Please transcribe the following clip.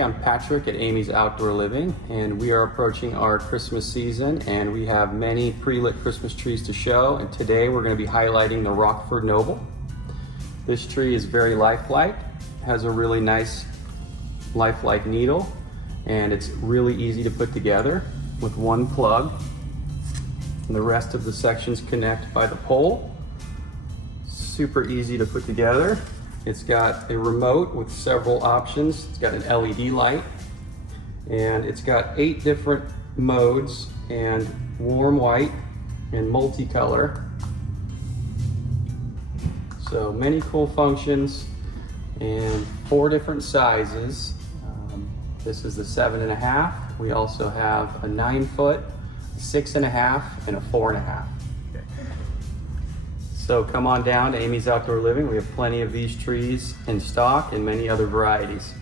Hey, I'm Patrick at Emigh's Outdoor Living, and we are approaching our Christmas season, and we have many pre-lit Christmas trees to show, and today we're going to be highlighting the Rockford Noble. This tree is very lifelike, has a really nice lifelike needle, and it's really easy to put together with one plug. And the rest of the sections connect by the pole. Super easy to put together. It's got a remote with several options. It's got an LED light, and it's got 8 different modes, and warm white and multicolor. So many cool functions and 4 different sizes. This is the 7.5. We also have a 9 foot, 6.5, and a 4.5. So come on down to Emigh's Outdoor Living. We have plenty of these trees in stock and many other varieties.